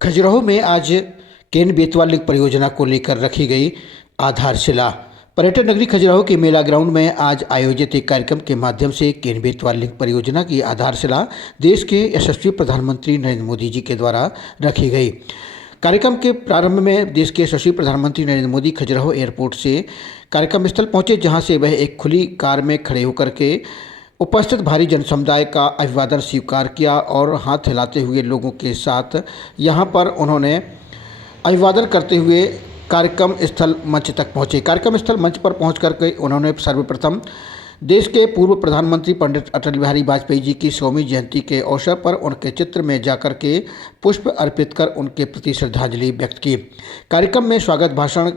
खजुराहो में आज केन बेतवा लिंक परियोजना को लेकर रखी गई आधारशिला। पर्यटन नगरी खजुराहो के मेला ग्राउंड में आज आयोजित एक कार्यक्रम के माध्यम से केन बेतवा लिंक परियोजना की आधारशिला देश के यशस्वी प्रधानमंत्री नरेंद्र मोदी जी के द्वारा रखी गई। कार्यक्रम के प्रारंभ में देश के यशस्वी प्रधानमंत्री नरेंद्र मोदी खजुराहो एयरपोर्ट से कार्यक्रम स्थल पहुंचे, जहां से वह एक खुली कार में खड़े होकर के उपस्थित भारी जनसमुदाय का अभिवादन स्वीकार किया और हाथ हिलाते हुए लोगों के साथ यहां पर उन्होंने अभिवादन करते हुए कार्यक्रम स्थल मंच तक पहुंचे। कार्यक्रम स्थल मंच पर पहुंच करके उन्होंने सर्वप्रथम देश के पूर्व प्रधानमंत्री पंडित अटल बिहारी वाजपेयी जी की 100वीं जयंती के अवसर पर उनके चित्र में जाकर के पुष्प अर्पित कर उनके प्रति श्रद्धांजलि व्यक्त की। कार्यक्रम में स्वागत भाषण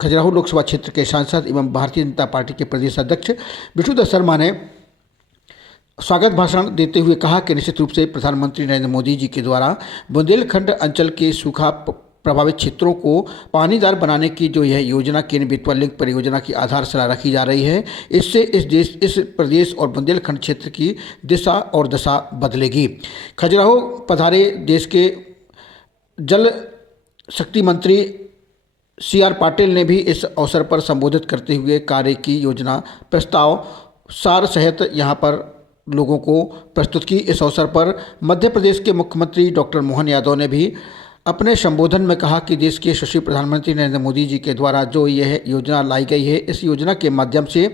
खजुराहो लोकसभा क्षेत्र के सांसद एवं भारतीय जनता पार्टी के प्रदेश अध्यक्ष विष्णुदत्त शर्मा ने स्वागत भाषण देते हुए कहा कि निश्चित रूप से प्रधानमंत्री नरेंद्र मोदी जी के द्वारा बुंदेलखंड अंचल के सूखा प्रभावित क्षेत्रों को पानीदार बनाने की जो यह योजना केन बेतवा लिंक परियोजना की आधारशिला रखी जा रही है, इससे इस प्रदेश और बुंदेलखंड क्षेत्र की दिशा और दशा बदलेगी। खजुराहो पधारे देश के जल शक्ति मंत्री CR पाटिल ने भी इस अवसर पर संबोधित करते हुए कार्य की योजना प्रस्ताव सार सहित यहाँ पर लोगों को प्रस्तुत की। इस अवसर पर मध्य प्रदेश के मुख्यमंत्री डॉक्टर मोहन यादव ने भी अपने संबोधन में कहा कि देश के यशस्वी प्रधानमंत्री नरेंद्र मोदी जी के द्वारा जो यह योजना लाई गई है, इस योजना के माध्यम से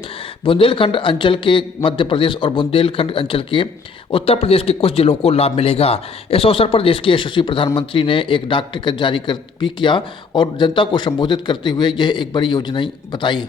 बुंदेलखंड अंचल के मध्य प्रदेश और बुंदेलखंड अंचल के उत्तर प्रदेश के कुछ जिलों को लाभ मिलेगा। इस अवसर पर देश के यशस्वी प्रधानमंत्री ने एक डाक टिकट जारी कर भी किया और जनता को संबोधित करते हुए यह एक बड़ी योजना बताई।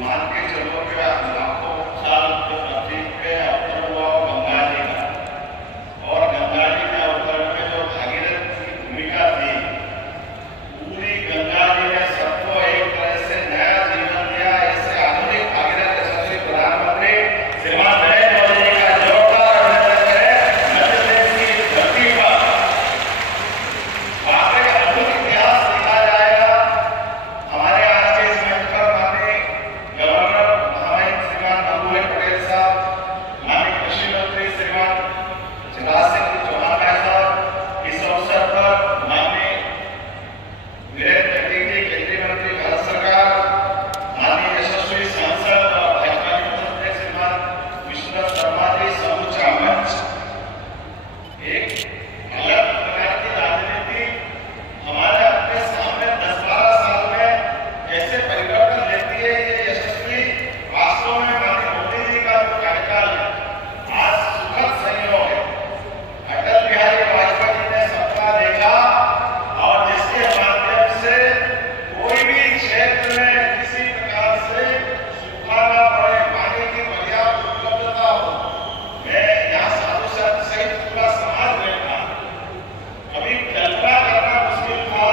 मान के चलो कि आप लाखों साल के प्रतीक पे अवतरण हुआ वो गंगा जी का, और गंगा जी के अवतरण में जो भागीरथ की भूमिका थी, पूरी गंगा जी ने सबको एक तरह से नया जीवन दिया। ऐसे आधुनिक भागीरथ यशस्वी प्रधानमंत्री श्रीमान नरेंद्र मोदी जी का जोरदार अभिनंदन करें। मध्य प्रदेश की धरती पर वाकई अद्भुत इतिहास लिखा जाएगा। हमारे आज के इस मंच पर माननीय गवर्नर महामहिम श्रीमान बाबूलाल पटेल साहब, माननीय कृषि मंत्री श्रीमान शिवराज सिंह चौहान साहब, इस अवसर पर माननीय वीरेंद्र खटीक जी केंद्रीय मंत्री भारत सरकार, माननीय यशस्वी सांसद और भाजपा के मुख्यमंत्री श्रीमान विष्णुदत्त शर्मा जी, समूचा मंच एक अलग प्रकार की राजनीति हमारे अपने सामने 10-12 साल में कैसे परिवर्तन लेती है। ये यशस्वी वास्तव में माननीय मोदी जी का जो कार्यकाल है आज सुखद संयोग है। अटल बिहारी वाजपेयी जी ने सपना देखा और जिसके माध्यम से कोई भी क्षेत्र में किसी प्रकार से सूखा न पड़े, पानी की पर्याप्त उपलब्धता हो। मैं यहाँ साधु संत सहित पूरा समाज में था, कभी कल्पना करना मुश्किल था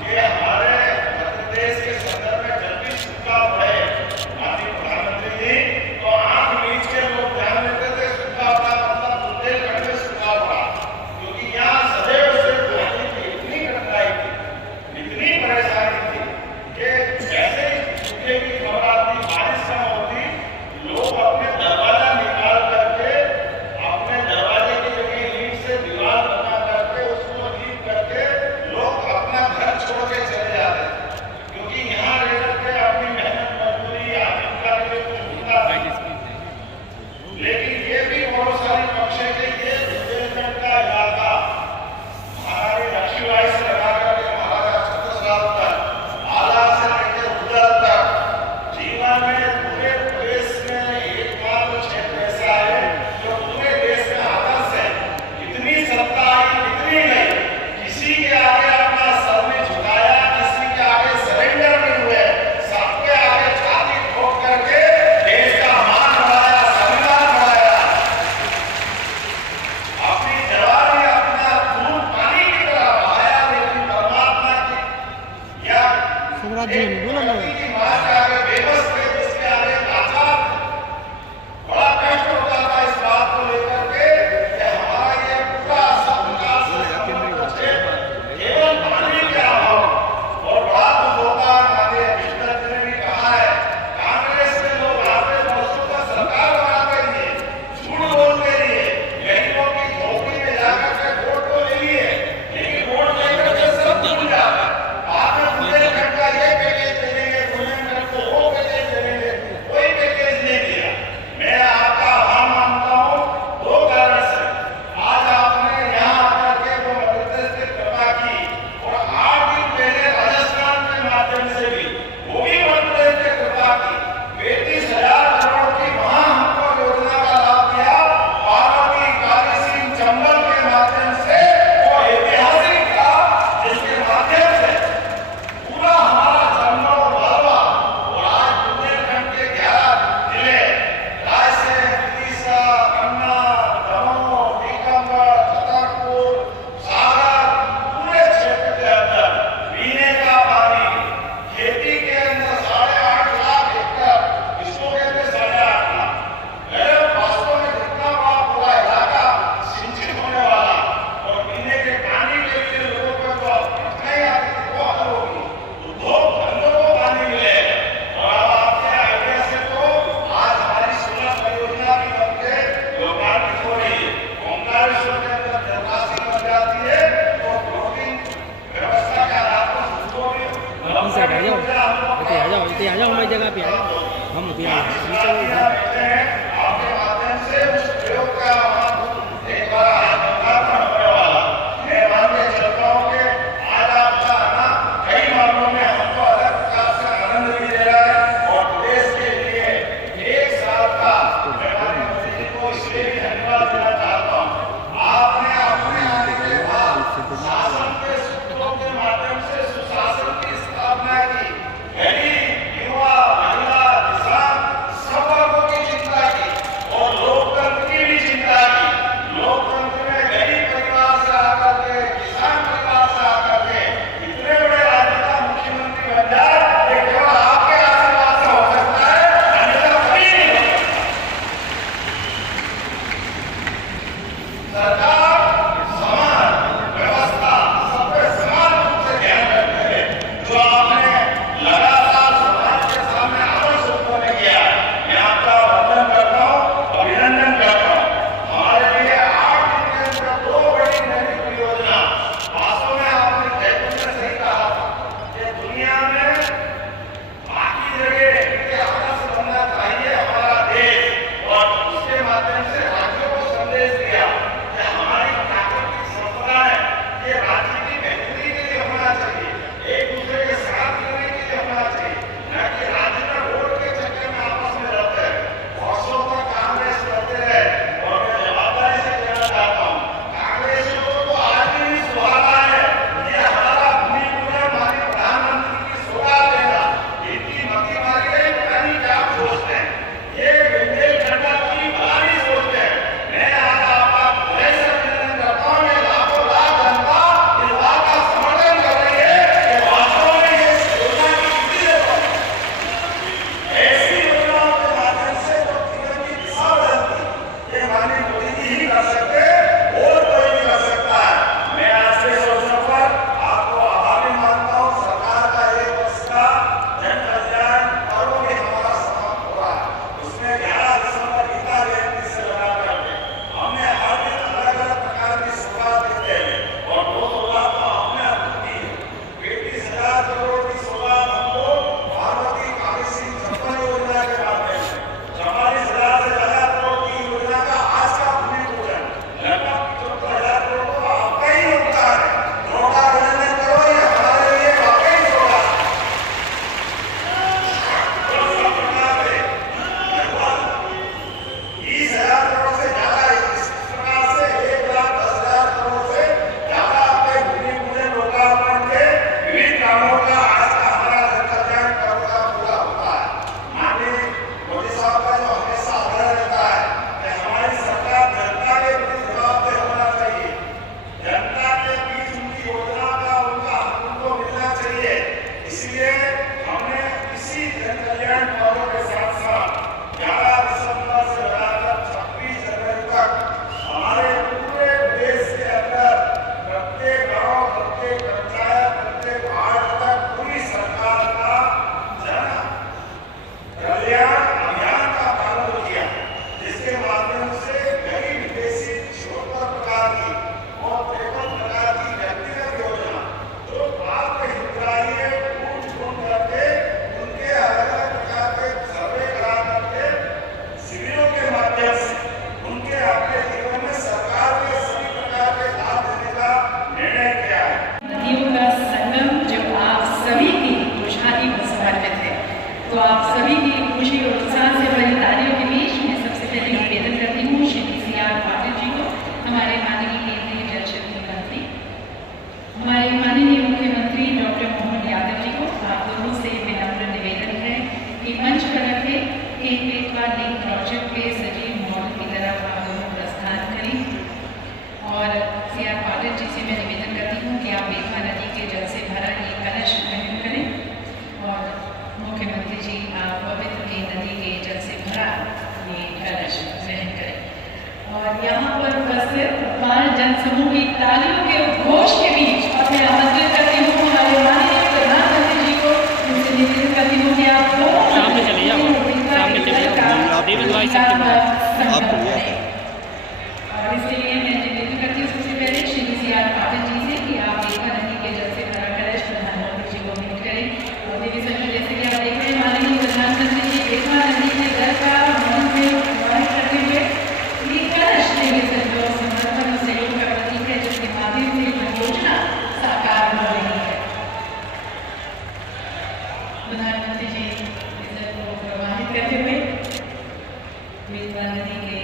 कि हमारे मध्य प्रदेश के संदर्भ में जब भी सूखा पड़े माननीय प्रधानमंत्री जी, तो आंख मीच के लोग ध्यान देते थे सूखा पड़ा मतलब बुंदेलखंड में सूखा पड़ा, क्योंकि यहाँ सदैव से पानी की इतनी कठिनाई थी, इतनी परेशानी थी कि जैसे ही सूखे की खबर आती, बारिश न होती, लोग अपने दरवाजा निकाल करके अपने दरवाजे की जगह ईंट से दीवार बना करके उसको लीप करके लोग अपना घर छोड़ के चले जाते थे, क्योंकि यहाँ रह करके अपनी मेहनत मजदूरी आजीविका के लिए कुछ मिलता नहीं। लेकिन ये भी बहुत सारी पक्ष है कि ये बुंदेलखंड का इलाका महारानी लक्ष्मीबाई से लगा करके महाराजा छत्रसाल तक, आला से लेकर उदल तक, जीवन में पूरे देश में एकमात्र क्षेत्र ऐसा है जो पूरे देश में आदर्श है। इतनी सत्ता आई, इतनी नहीं, किसी के आगे अपना सर नहीं झुकाया, किसी के आगे सरेंडर नहीं हुए, सबके आगे छाती ठोक करके देश का मान बढ़ाया, संविधान बढ़ाया, अपनी जवानी अपना खून पानी की तरह बहाया। लेकिन परमात्मा की या प्रकृति की मां के आगे बेबस थे, जिसके आगे लाचार थे। बड़ा कष्ट होता था इस बात को लेकर के कि हमारा ये पूरा सब विकास क्षेत्र केवल पानी के अभाव, और बड़ा दुख होता है। माननीय विष्णुदत्त जी ने भी कहा है, कांग्रेस के लोग आते दोस्तों का सरकार बनाते लिए, झूठ बोलते लिए, गरीबों की झोपड़ी में जाकर के वोट तो ले लिए, लेकिन वोट लेकर के सब भूल जाते। बाद में बुंदेलखंड का ये पैकेज दे देंगे, बुंदेलखंड को वो पैकेज दे देंगे, कोई पैकेज नहीं दिया। मैं आपका आभार मानता हूँ दो कारण से। आज आपने यहाँ आकर के वो मध्य प्रदेश की कृपा की, और 8 दिन पहले राजस्थान के माध्यम से भी वो भी मध्य प्रदेश की कृपा की। 35,000 करोड़ की वहां हमको योजना का लाभ दिया, पार्वती काली सिंह चंबल के माध्यम से। वो ऐतिहासिक था, जिसके माध्यम से पूरा हमारा चंबल और मालवा और आज बुंदेलखंड के 11 जिले रायसेन, विदिशा, पन्ना, दमोह, टीकमगढ़, छतरपुर, सागर, पूरे क्षेत्र के अंदर पीने का पानी, खेती के अंदर 8.5 लाख हेक्टेयर, इसको कहते हैं 8.5 लाख। अरे वास्तव में जितना बड़ा पूरा इलाका सिंचित होने वाला, और पीने के पानी के लिए लोगों को तो कठिनाई आती थी, वो हल होगी। उद्योग धंधों को पानी मिलेगा। और अब आपके आइडिया से तो आज हमारी 16 परियोजना भी बनके लोकार्पित हो रही है। ओंकारेश्वर के अंदर जलराशि बन जाती है, तो प्रोटीन व्यवस्था के आधार पर उसको भी इस साइड आ जाओ, इतने आ जाओ हमारी जगह पे आ जाओ, हम आपके माध्यम से उस प्रयोग का एक बार लोकार्पण होने वाला। मैं मान के चलता हूँ कि आज आपका आना कई मामलों में हमको अलग प्रकार से आनंद भी दे रहा है, और देश के लिए 1 साल का मैं माननीय मोदी जी को इसलिए भी धन्यवाद देना चाहता हूँ। आपने अपने आने के बाद शासन के सूत्रों के माध्यम से सुशासन की स्थापना की। गरीब, युवा, महिला, तो आप सभी की खुशी और उत्साह से भरी तालियों के बीच मैं सबसे पहले निवेदन करती हूँ श्री CR पाटिल जी को, हमारे माननीय केंद्रीय जल शक्ति मंत्री, हमारे माननीय मुख्यमंत्री डॉक्टर मोहन यादव जी को आप दोनों से विनम्र निवेदन है कि मंच पर रखे केन बेतवा लिंक प्रोजेक्ट के सजीव मॉडल की तरफ आप दोनों प्रस्थान करें। और CR पाटिल जी से मैं निवेदन करती हूँ कि आप बेतवा नदी के जल से भरा ये कलश ग्रहण करें और मुख्यमंत्री जी आप पवित्र के नदी के जल से भरा ये कलश ग्रहण करें। और यहाँ पर उपस्थित हमारे जनसमूह की तालियों के उद्घोष के बीच और मैं आमंत्रित करती हूँ हमारे माननीय प्रधानमंत्री जी को, उनसे निवेदन करती हूँ कि आप सामने चले जाओ, सामने चले जाओ, देवी भाई सबके और इसके लिए मैं निवेदन करती हूँ सबसे पहले श्री CR पाटिल जी से कि आप बेतवा नदी के जल से भरा कलश प्रधानमंत्री जी को भेंट करें। और देवी संगत जैसे कि आप देख रहे हैं माननीय प्रधानमंत्री जी बेतवा नदी के जल का मन से उपयोग करते हुए ये कलश देवी संगत समर्पण और सहयोग का प्रतीक है, जिसके माध्यम से परियोजना साकार हो रही है। प्रधानमंत्री जी इस जल को प्रवाहित करते हुए बेतवा नदी के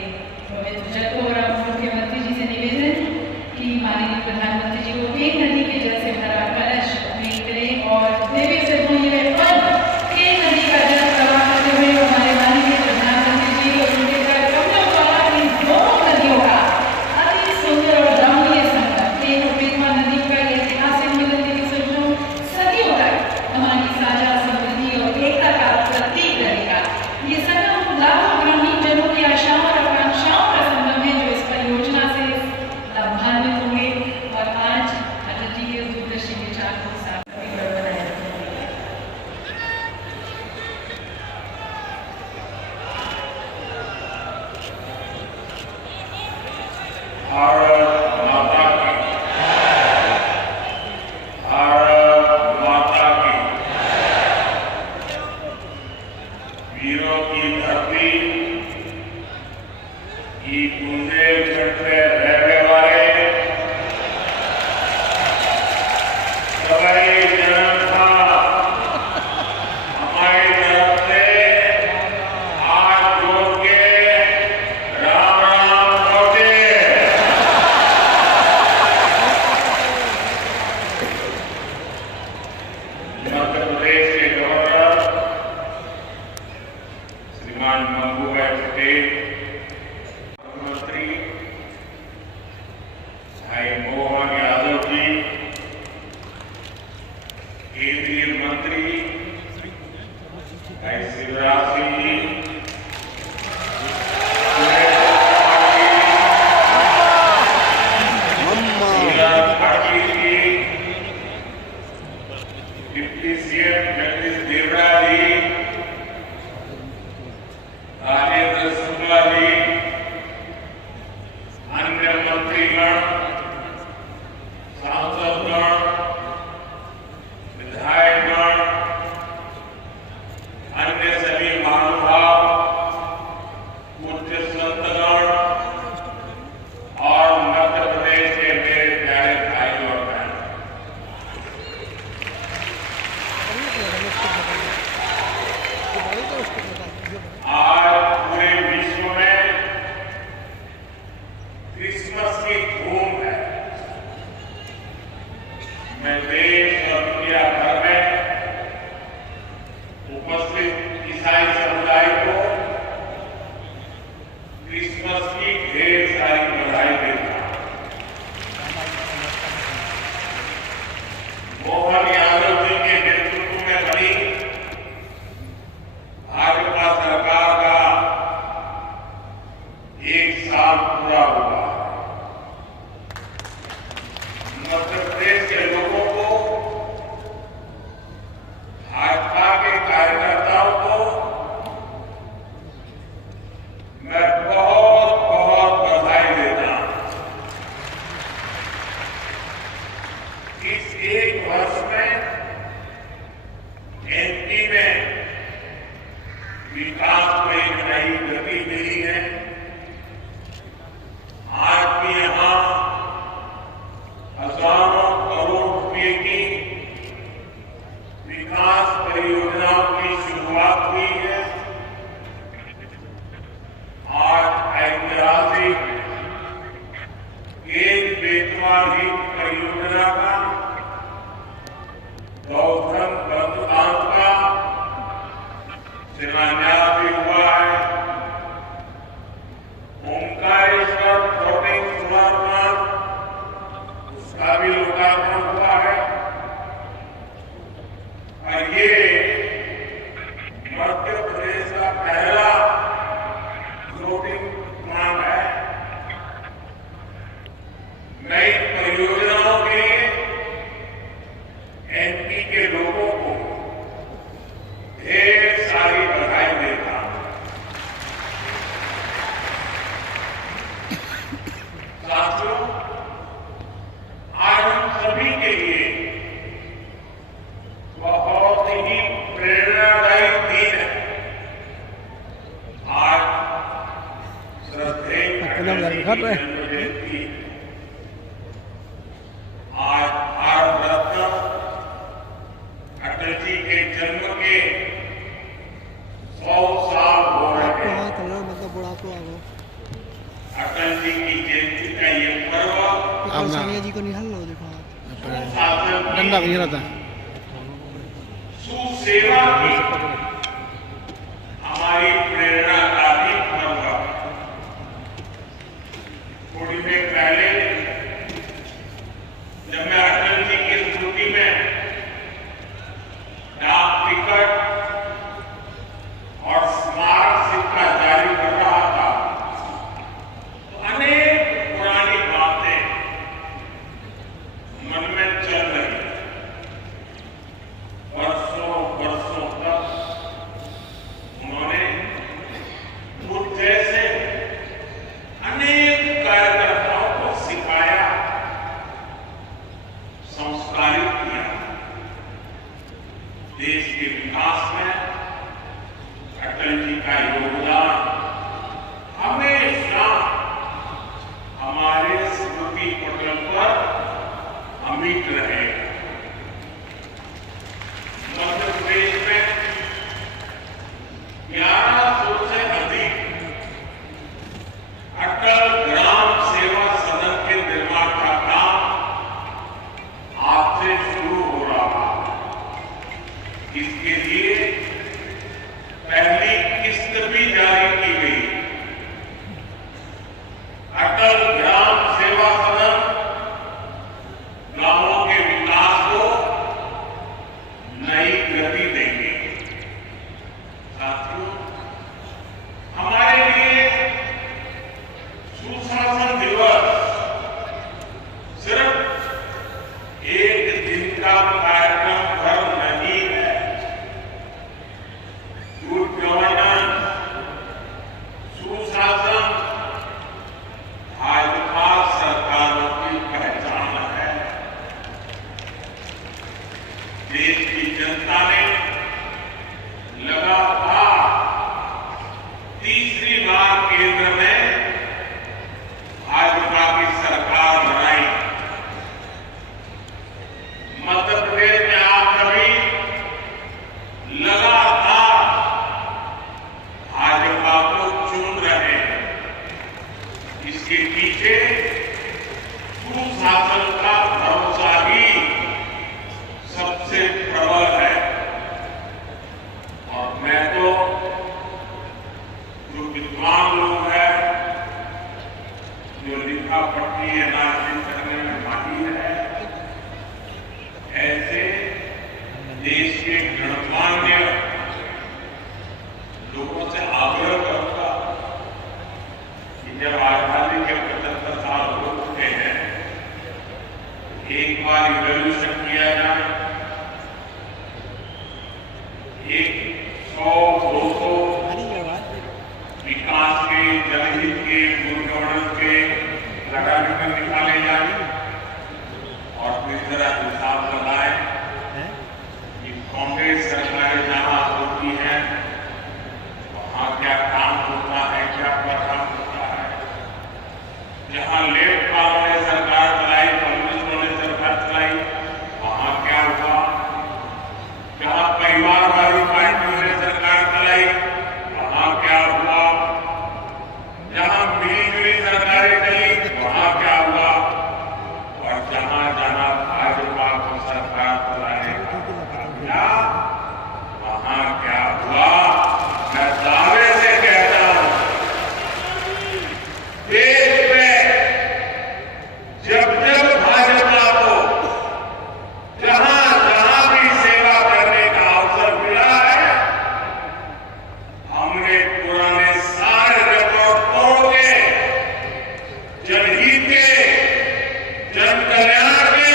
वीरों की धरती की बुंदेलखंड में रहने वाले सभी जनता हमारी तरफ से हाथ जोड़ के राम राम बोलते। मध्य प्रदेश के गवर्नर श्रीमान मंगूभाई पटेल, मुख्यमंत्री भाई मोहन यादव जी, केंद्रीय मंत्री भाई शिवराज सिंह जी, पाटिल जी, डिप्टी सीएम जगदीश देवड़ा जी, राजेंद्र शुक्ला जी, अन्य मंत्रीगण, सांसदगण, विधायकगण, अन्य सभी महानुभाव, पूज्य संतगण और मध्य प्रदेश के मेरे प्यारे भाई और बहन, आज पूरे विश्व में क्रिसमस की धूम है। मैं देश और दुनिया भर में उपस्थित ईसाई समुदाय को क्रिसमस की ढेर सारी बधाई देता हूं। मोहन यादव जी के नेतृत्व में बनी भाजपा सरकार का एक साल पूरा हुआ। मध्य प्रदेश के लोगों को, भाजपा के कार्यकर्ताओं को मैं बहुत बहुत बधाई देता हूं। इस एक वर्ष में एमपी में विकास को एक नई गति मिली है। आज भी यहां हजारों करोड़ रुपए की विकास परियोजनाओं की शुरुआत हुई है। आज ऐतिहासिक एक बेतवा लिंक परियोजना का, गौधन बंदबांध का शिलान्यास भी हुआ है। ओंकारेश्वर फ्लोटिंग सोलर प्लांट, उसका भी लोकार्पण हुआ है। और ये मध्य प्रदेश का पहला फ्लोटिंग प्लांट है। नई परियोजनाओं के लिए एमपी के लोगों को ढेर सारी बधाई देता हूं। साथियों, आज हम सभी के लिए बहुत ही प्रेरणादायी दिन है। आज श्रद्धेय अटल जी की जन्म जयंती। आज भारत रत्न अटल जी के जन्म के 100 साल हो रहे हैं। अटल जी की जयंती का ये पर्व सोनिया जी को निहाल लो, देखो डंडा भी रहता सुसेवा की हमारी प्रेरणा का भी पर्व है। थोड़ी देर पहले जब मैं अटल जी की स्मृति में डाक टिकट और स्मारक सिक्का जारी कर रहा था, तो अनेक पुरानी बातें मन में चल रही। अटल जी का योगदान हमेशा हमारे स्मृति पटल पर अमिट रहे। मध्य प्रदेश में 1100 से अधिक अटल ग्राम सेवा सदन के निर्माण का काम आज से शुरू हो रहा है। इसके लिए पहली किस्त भी जारी की गई। अटल ग्राम सेवा सदन गांवों के विकास को नई गति देंगे। साथियों, हमारे लिए सुशासन दिवस सिर्फ एक दिन का कार्यक्रम भर नहीं है। गुड गवर्नेंस, सुशासन भाजपा सरकारों की पहचान है। देश की जनता ने लगातार तीसरी बार केंद्र में भाजपा की सरकार बनाई। मध्य प्रदेश में आप सभी लगातार भाजपा को चुन रहे हैं। इसके पीछे सुशासन का भरोसा ही सबसे प्रबल है। और मैं तो जो विद्वान लोग हैं, जो लिखा पढ़ी एनालिसिस करने में माहिर है, ऐसे देश के गणमान्य लोगों से आग्रह करूंगा कि जब आजादी के 75 साल हो चुके हैं, एक बार इवोल्यूशन किया जाए। एक 100-200 विकास के, जनहित के, गुड गवर्नेंस के लगातार निकाले जाए और फिर जरा हिसाब लगाए कि कांग्रेस सरकारें जहां होती हैं वहां क्या काम होता है, क्या परिणाम होता है। जहां लेफ्ट वालों ने सरकार चलाई, कम्युनिस्टों ने सरकार चलाई, वहां क्या हुआ। जहां परिवारवादी पार्टियों ने सरकार चलाई, वहां क्या हुआ। जहां मिली-जुली सरकारें चली, वहां क्या हुआ। और जहां जहां भाजपा को सरकार चलाने का मिला, वहां क्या हुआ। मैं दावे से कहता हूं, देश में जब जब भाजपा को जहां जहां भी सेवा करने का अवसर मिला है, हमने पुराने सारे रिकॉर्ड तोड़ के जनहित के, जन कल्याण के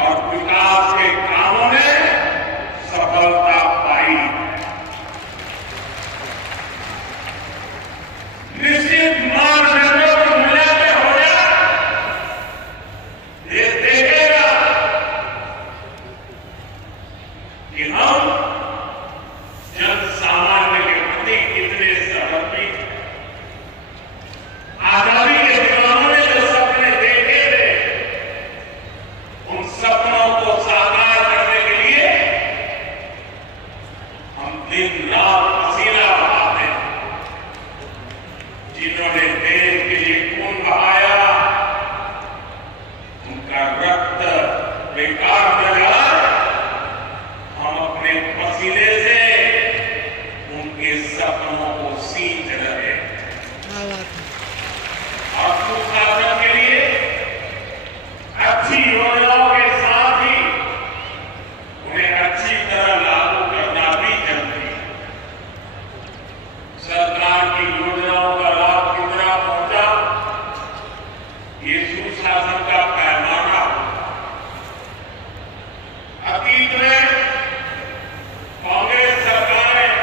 और विकास के कामों में सफलता पाई। निश्चित मानदंडों को मिला के हो जाए, देश देखेगा कि हम जन सामान्य के प्रति कितने समर्पित हैं। आजादी के दीवानों ने जो सपने देखे थे, उन सपनों को साकार करने के लिए हम दिन रात पसीना बहाते हैं। जिन्होंने देश के लिए खून बहाया, उनका रक्त बेकार न जाए, हम अपने पसीने से उनके सपनों को सींच रहे हैं। और सुशासन के लिए अच्छी योजनाओं के साथ ही उन्हें अच्छी तरह लागू करना भी जरूरी है। सरकार की योजनाओं का लाभ कितना पहुंचा, ये सुशासन का पैमाना होगा। अतीत में कांग्रेस सरकारें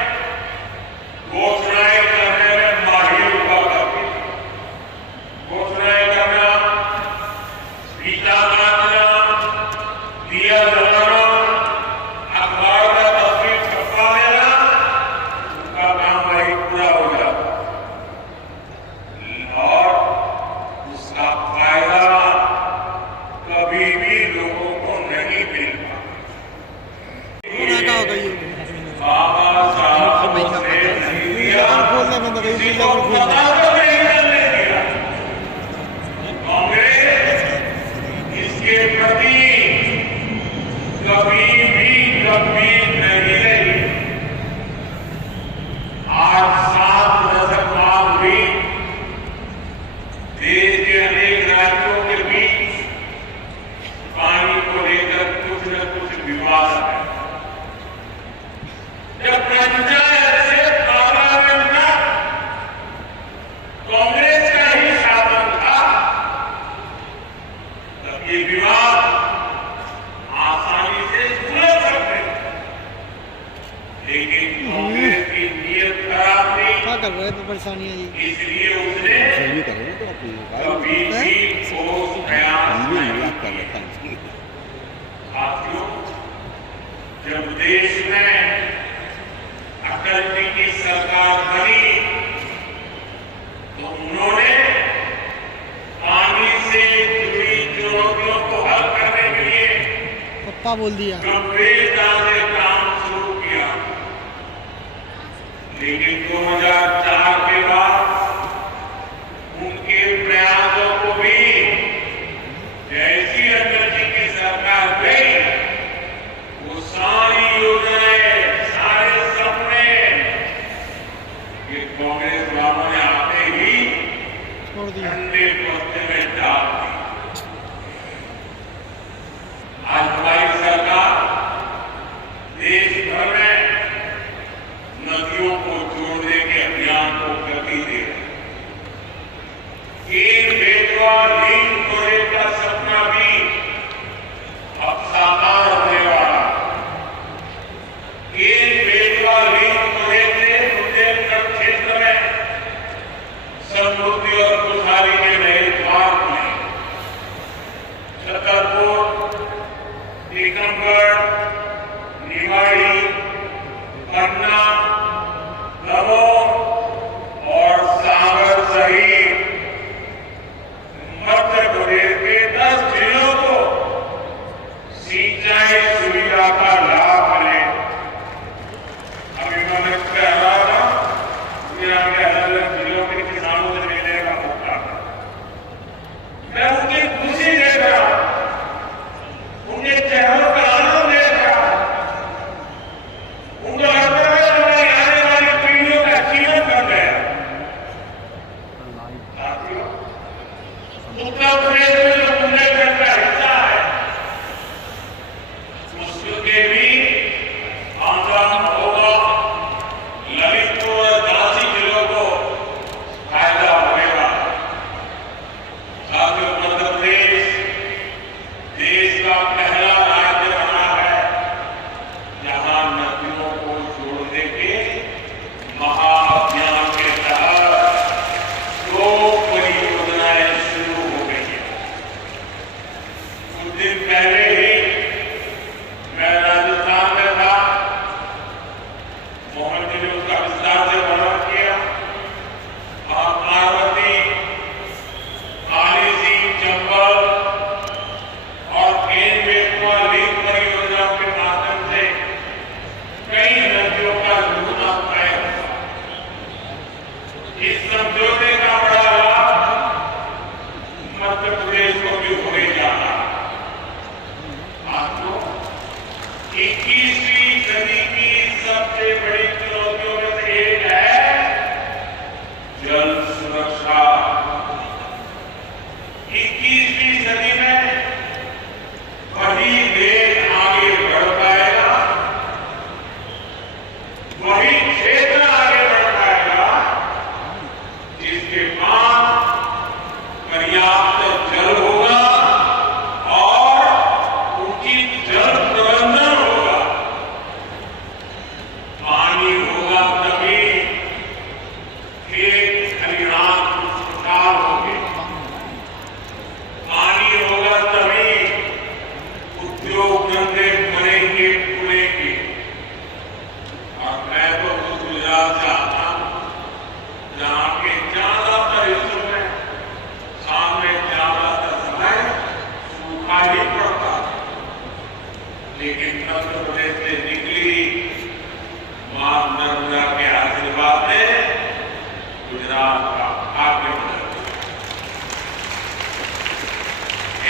घोषणाएं करने में माहिर हुआ करती थी। घोषणाएं करना, गीता बांटना, दिया जलाना, अखबार में तस्वीर छपवा देना, उनका को कदापि नहीं करने दिया। कांग्रेस इसके प्रति कभी भी गंभीर नहीं रही। आज 7 दशक बाद भी देश के अनेक राज्यों के बीच पानी को लेकर कुछ न कुछ विवाद है। जब पंचायत से पार्लियामेंट का कांग्रेस का ही शासन था, तब ये विवाद आसानी से सुलझ सकते थे। लेकिन कांग्रेस की नीयत खराब थी, क्या कर रहे हैं तो परेशानी है जी। इसलिए उसने कभी भी ठोस प्रयास नहीं किया। साथियों, जब देश में अटल जी की सरकार बनी तो उन्होंने पानी से जुड़ी चुनौतियों को हल करने के लिए पप्पा बोल दिया। गंभीरता से काम शुरू किया। लेकिन 2004 के बाद उनके प्रयासों को भी जैसी अटल जी की सरकार गई, वो सारी योजनाएं, सारे सपने ये कांग्रेस वालों ने आते ही छोड़ दिया। ठंडे पत्ते में डाल दी। आज हमारी सरकार देश भर में नदियों को जोड़ने के अभियान को गति दे रही है। केन बेतवा लिंक कॉरिडोर का सपना भी अब साकार होने वाला। केन बेतवा लिंक कॉरिडोर से बुंदेलखंड क्षेत्र में समृद्धि और खुशहाली के नए द्वार खुले। छतरपुर, टीकमगढ़, निवाड़ी, पन्ना, विकास का भाग्य बदल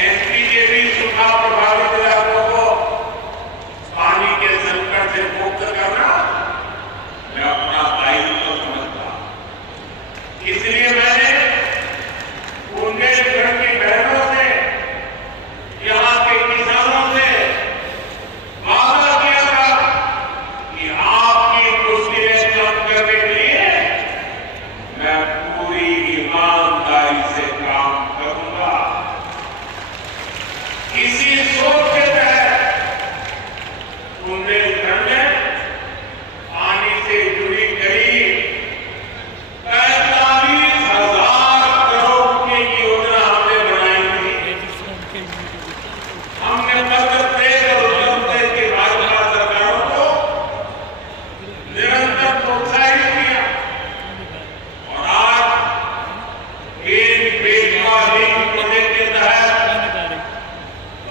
एमपी के भी सूखा प्रभावित इलाकों को पानी के संकट से मुक्त करना मैं अपना दायित्व समझता। इसलिए मैंने बुंदेलखंड की बहनों से, यहाँ के किसानों से वादा किया था कि आपकी मुश्किलें कम करने के लिए मैं पूरी ईमानदारी से काम करूंगा। इसी सोच के तहत बुंदेलखंड में पानी से जुड़ी करीब 45,000 करोड़ रुपए की योजना हमने बनाई थी। हमने मध्य प्रदेश और उत्तर प्रदेश की भाजपा सरकारों को निरंतर प्रोत्साहित किया और आज केन बेतवा लिंक प्रोजेक्ट के तहत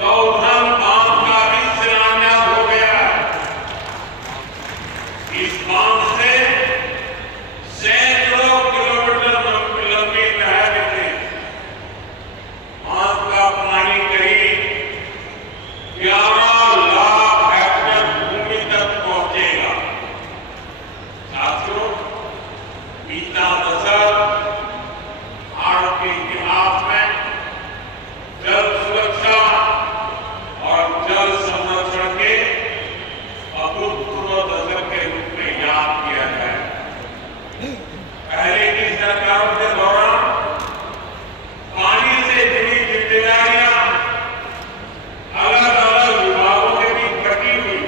गौधन बांध का भी शिलान्यास हो गया है। इस बांध से सैकड़ों किलोमीटर लंबी नहर निकली। बांध का पानी करीब 11 लाख हेक्टेयर भूमि तक पहुंचेगा। साथियों, बीता दशक भारत के इतिहास में जल सुरक्षा और जल संरक्षण के अभूतपूर्व दशक के रूप में याद किया जाए। पहले की सरकारों के दौरान पानी से जुड़ी जिम्मेदारियां अलग अलग विभागों के बीच बटी हुई।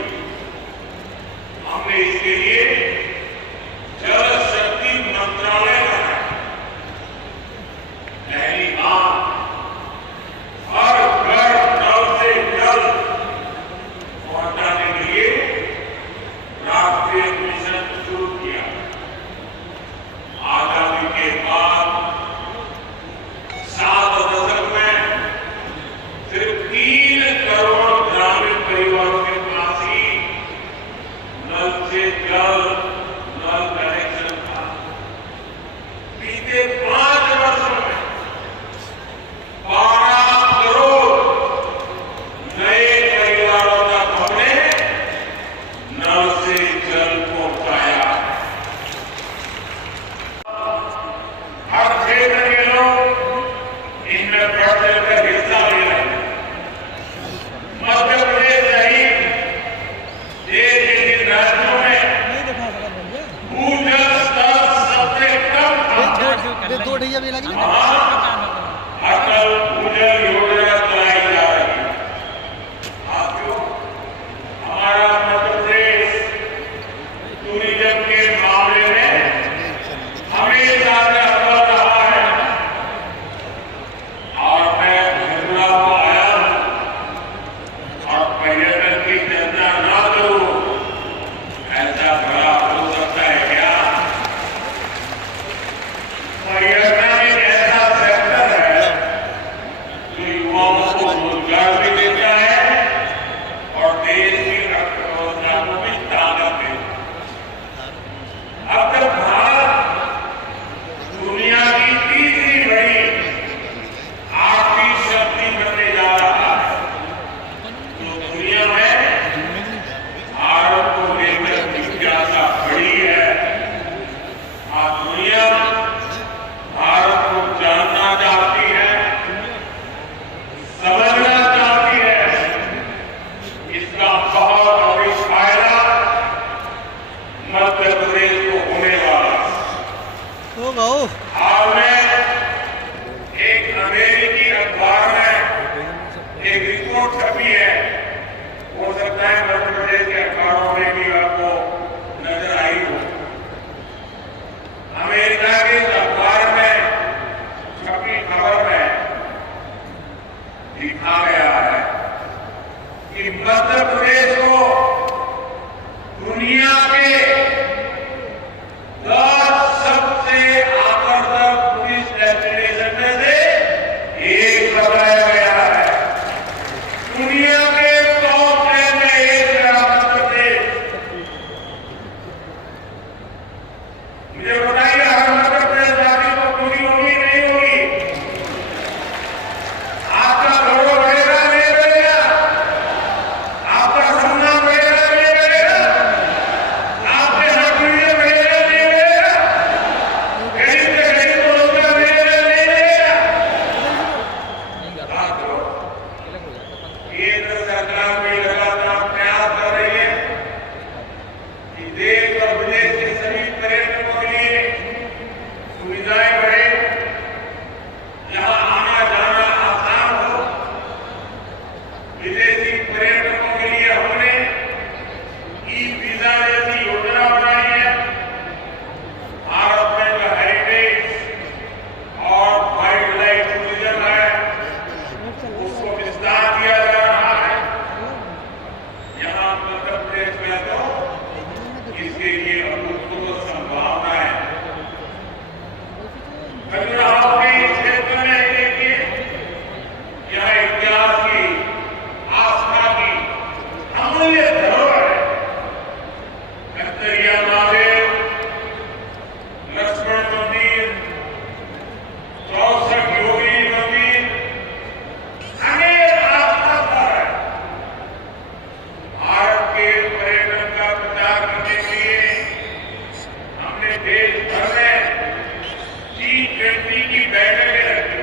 हमने इसके लिए जल शक्ति मंत्रालय बनाया। पहली बार हर घर नल से जल पहुंचाने के लिए राष्ट्रीय मिशन शुरू किया। आजादी के बाद 7 दशक में सिर्फ 3 करोड़ ग्रामीण परिवारों के पास ही नल से जल नल कनेक्शन था। बीते 5 वर्षों में 12 करोड़ नए परिवारों तक हमने नल से जल पहुंचाया। हर क्षेत्र के लोग इसमें बढ़ चढ़कर हिस्सा ले रहे हैं। मध्य प्रदेश सहित देश के जिन राज्यों में भूजल स्तर सबसे कम था, दो ढैया भी लगी अटल भूजल योजना चलाई जा रही है। साथियों, हमारा मध्य प्रदेश टूरिज्म के मामले में हमेशा से अव्वल रहा है और मैं त्रिपुरा को आया हूं और पर्यटन की चर्चा ना करूं, ऐसा भला हो सकता है क्या? पर्यटन एक ऐसा सेक्टर है जो युवाओं को रोजगार भी देता है और देश की अर्थव्यवस्था को भी ताकत देता है। अब तक भारत दुनिया की तीसरी बड़ी आर्थिक शक्ति बनने जा रहा है। जो दुनिया में भारत को लेकर जिज्ञासा बड़ी है। आज दुनिया भारत को जानना चाहती है, समझना चाहती है। इसका बहुत बड़ी फायदा मध्य प्रदेश को होने वाला है। होगा। हाल में एक अमेरिकी अखबार में एक रिपोर्ट छपी है। हो सकता है मध्य प्रदेश के अखबारों में भी आपको नजर आई हो। अमेरिका के इस अखबार में छपी खबर में लिखा गया है कि मध्य प्रदेश को दुनिया के 10 सबसे आकर्षक टूरिस्ट डेस्टिनेशन में से एक बताया गया है। दुनिया के टॉप 10 में एक है मध्य प्रदेश। मुझे बताइए, हर मध्य प्रदेश भर में G20 की बैठकें रखी।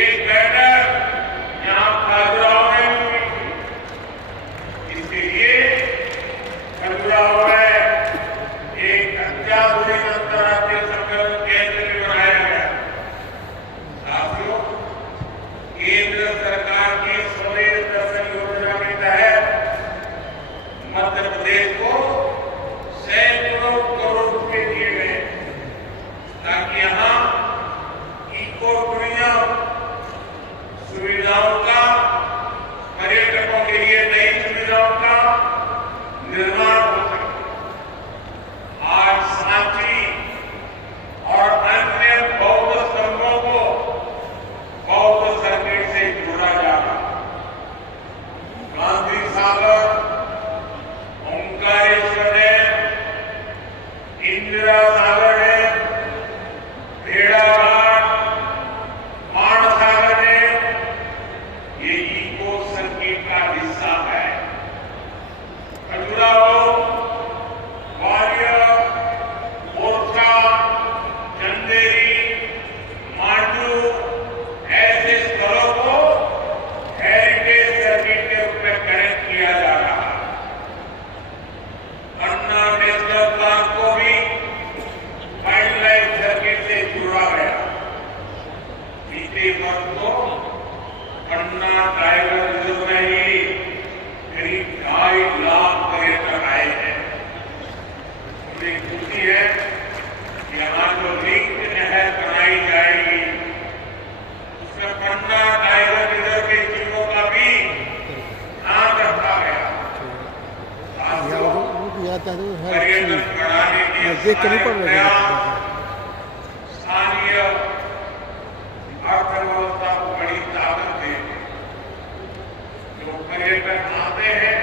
एक बैठक यहाँ खजुराहो में हुई थी। इसके लिए खजुराहो में एक अत्याधुनिक अंतर्राष्ट्रीय सम्मेलन केंद्र भी बनाया गया। साथियों, केंद्र सरकार की स्वदेश दर्शन योजना के तहत मध्य प्रदेश को सैकड़ों करोड़ रुपए दिए गए ताकि यहाँ इको टूरिज्म सुविधाओं का, पर्यटकों के लिए नई सुविधाओं का निर्माण हो सके। आज सांची और अन्य बौद्ध स्तंभों को बौद्ध सर्किट से जोड़ा जा रहा है। गांधी सागर, ओंकारेश्वर है, इंदिरा सागर है, भेड़ाघाट, मानसागर है, ये इको सर्किट का हिस्सा है। खजुराहो, ग्वालियर, ओरछा, चंदेरी, मांडू ऐसे स्थलों को हेरिटेज सर्किट के रूप में कनेक्ट किया जा रहा है। पन्ना नेशनल पार्क को भी वाइल्ड लाइफ सर्किट से जोड़ा गया। बीते वर्ष को पन्ना टाइगर रिजर्व में ही करीब 2.5 लाख पर्यटक आए हैं। मुझे खुशी है कि यहाँ जो लिंक नहर बनाई जाएगी उसमें पन्ना टाइगर रिजर्व के जीवों का भी ध्यान रखा गया। पर्यटन बढ़ाने के स्थानीय अर्थव्यवस्था को बड़ी ताकत देते। जो पर्यटक आते हैं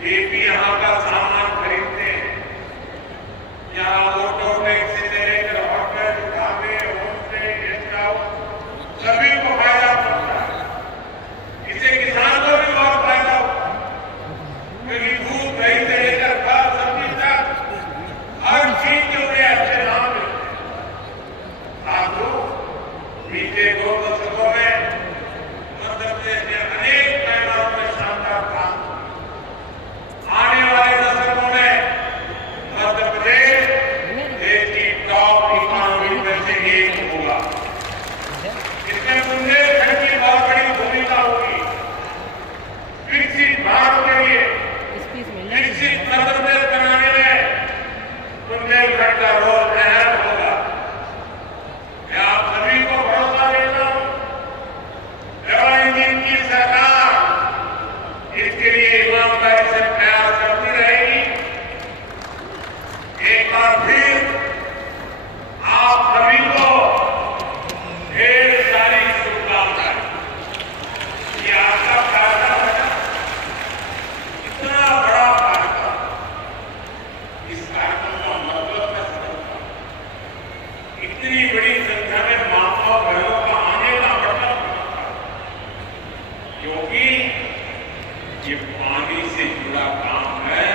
वे भी यहाँ का सामान खरीदते हैं। यहाँ ऑटो टैक्सी से लेकर होटल, ढाबे, होमस्टे, गेस्ट हाउस सभी को फायदा पहुंचता है। इससे किसान को भी बहुत फायदा होता है क्योंकि दूध, दही से लेकर फल, सब्जी तक हर चीज के उन्हें अच्छे दाम मिलते हैं। साथियों, बीते 2 दशकों में मध्य प्रदेश ने अनेक पैमानों में शानदार काम किया। आने वाले दशकों में मध्य प्रदेश देश की टॉप इकोनॉमी में से एक होगा। इसमें बुंदेलखंड की बहुत बड़ी भूमिका होगी। विकसित भारत के लिए विकसित मध्य प्रदेश बनाने में बुंदेलखंड का रोल अहम होगा। मैं आप सभी को भरोसा देता हूं, इंजीन की सरकार इसके लिए ईमानदारी से प्रयास करती रहेगी। एक बार फिर आप सभी को ढेर सारी शुभकामनाएं। ये आपका कार्यक्रम है ना, इतना बड़ा कार्यक्रम, इस कार्यक्रम का मतलब मैं समझता हूं। इतनी बड़ी संख्या में माताओं बहनों का आने का मतलब क्योंकि ये पानी से जुड़ा काम है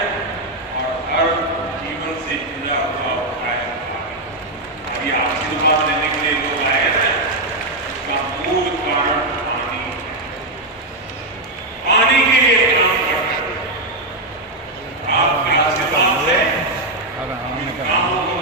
और हर जीवन से जुड़ा हुआ उपाय है। अभी आशीर्वाद लेने के लिए लोग आए हैं, इसका मूल कारण पानी है। पानी के लिए काम करना है। आपके आशीर्वाद से हम इन कामों को